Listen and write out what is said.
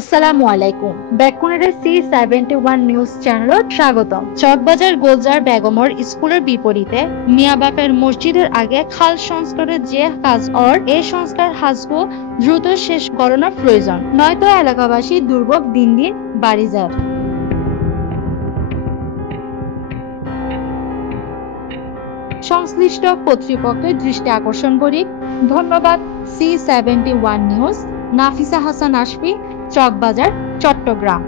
আসসালামু আলাইকুম বেকুনের C71 news চ্যানেলত স্বাগতম। চকবাজার গোলজার বেগমর স্কুলের বিপরীতে মিয়া বাপের মসজিদের আগে খাল সংস্কারের যে কাজ এই সংস্কার হাজবো দ্রুত শেষ করানোর প্রয়োজন, নয়তো এলাকাবাসী দুর্ভোগ দিন দিন বাড়ি যায়। সংশ্লিষ্ট কর্তৃপক্ষের দৃষ্টি আকর্ষণ করি। ধন্যবাদ। C71 news, Nafisa Hasan Ashfi, Chawkbazar, Chittagong.